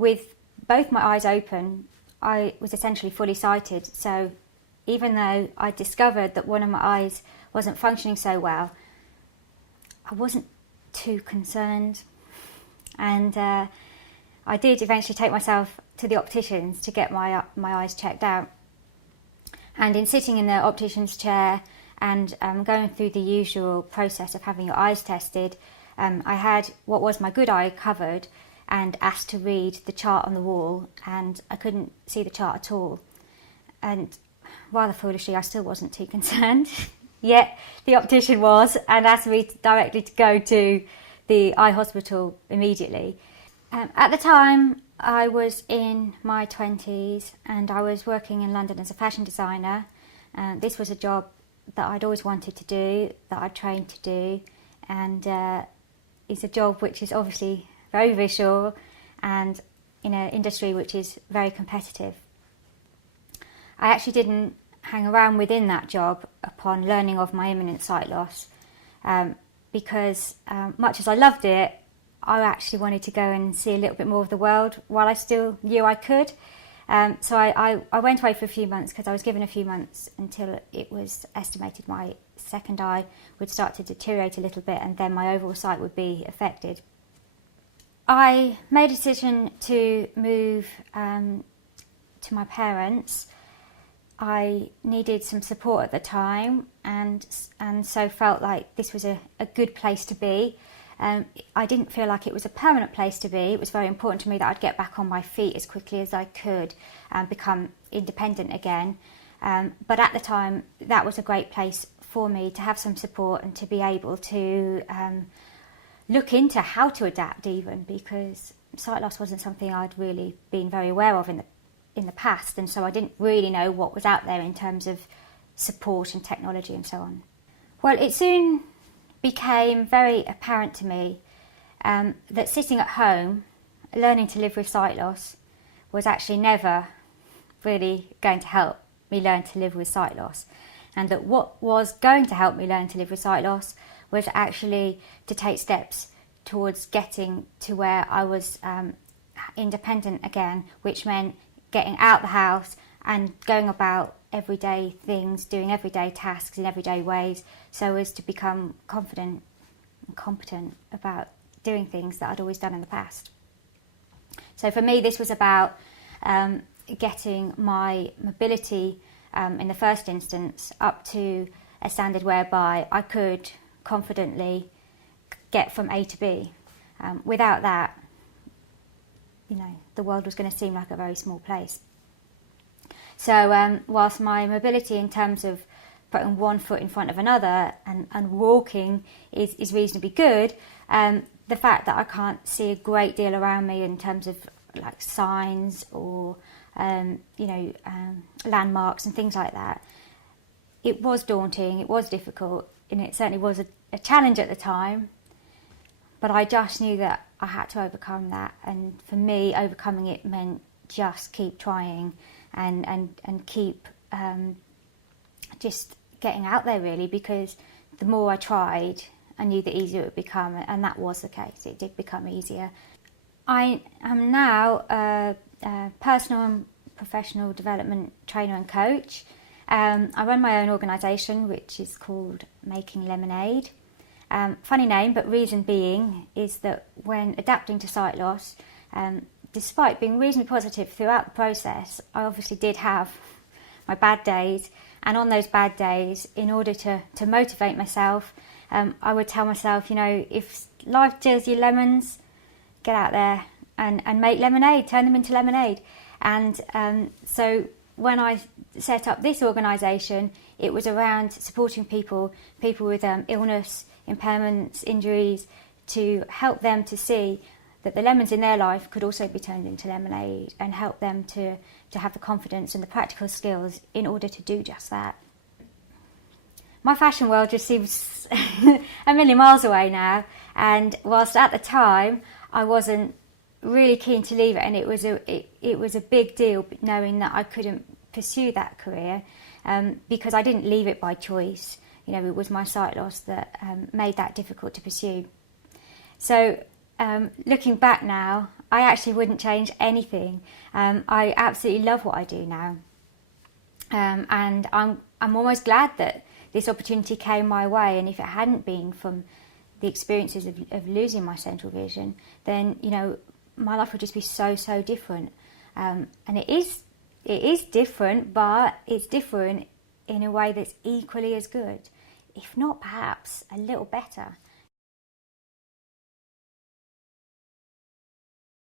with both my eyes open, I was essentially fully sighted. So even though I discovered that one of my eyes wasn't functioning so well, I wasn't too concerned. And I did eventually take myself to the opticians to get my eyes checked out. And in sitting in the optician's chair and going through the usual process of having your eyes tested, I had what was my good eye covered and asked to read the chart on the wall, and I couldn't see the chart at all. And rather foolishly, I still wasn't too concerned. Yet the optician was, and asked me directly to go to the eye hospital immediately. At the time, I was in my 20s and I was working in London as a fashion designer. This was a job that I'd always wanted to do, that I'd trained to do, and it's a job which is obviously very visual and in an industry which is very competitive. I actually didn't hang around within that job upon learning of my imminent sight loss, because much as I loved it, I actually wanted to go and see a little bit more of the world while I still knew I could. So I went away for a few months because I was given a few months until it was estimated my second eye would start to deteriorate a little bit and then my overall sight would be affected. I made a decision to move to my parents. I needed some support at the time and so felt like this was a good place to be. I didn't feel like it was a permanent place to be. It was very important to me that I'd get back on my feet as quickly as I could and become independent again. But at the time, that was a great place for me to have some support and to be able to look into how to adapt even, because sight loss wasn't something I'd really been very aware of in the past, and so I didn't really know what was out there in terms of support and technology and so on. Well, it soon became very apparent to me that sitting at home, learning to live with sight loss, was actually never really going to help me learn to live with sight loss, and that what was going to help me learn to live with sight loss was actually to take steps towards getting to where I was independent again, which meant getting out the house and going about everyday things, doing everyday tasks in everyday ways, so as to become confident and competent about doing things that I'd always done in the past. So for me, this was about getting my mobility in the first instance up to a standard whereby I could confidently get from A to B. Without that, the world was going to seem like a very small place. So whilst my mobility in terms of putting one foot in front of another and walking is reasonably good, the fact that I can't see a great deal around me in terms of like signs or landmarks and things like that, it was daunting, it was difficult, and it certainly was a challenge at the time. But I just knew that I had to overcome that, and for me, overcoming it meant just keep trying and keep just getting out there, really, because the more I tried, I knew the easier it would become, and that was the case. It did become easier. I am now a personal and professional development trainer and coach. I run my own organisation, which is called Making Lemonade. Funny name, but reason being is that when adapting to sight loss, despite being reasonably positive throughout the process, I obviously did have my bad days, and on those bad days, in order to motivate myself, I would tell myself, if life deals you lemons, get out there and make lemonade, turn them into lemonade. And so when I set up this organisation, it was around supporting people with illness, impairments, injuries, to help them to see that the lemons in their life could also be turned into lemonade, and help them to have the confidence and the practical skills in order to do just that. My fashion world just seems a million miles away now, and whilst at the time I wasn't really keen to leave it, and it was a big deal knowing that I couldn't pursue that career, because I didn't leave it by choice. It was my sight loss that made that difficult to pursue. So looking back now, I actually wouldn't change anything. I absolutely love what I do now. And I'm almost glad that this opportunity came my way. And if it hadn't been from the experiences of losing my central vision, then, you know, my life would just be so different. And it is different, but it's different in a way that's equally as good, if not perhaps a little better.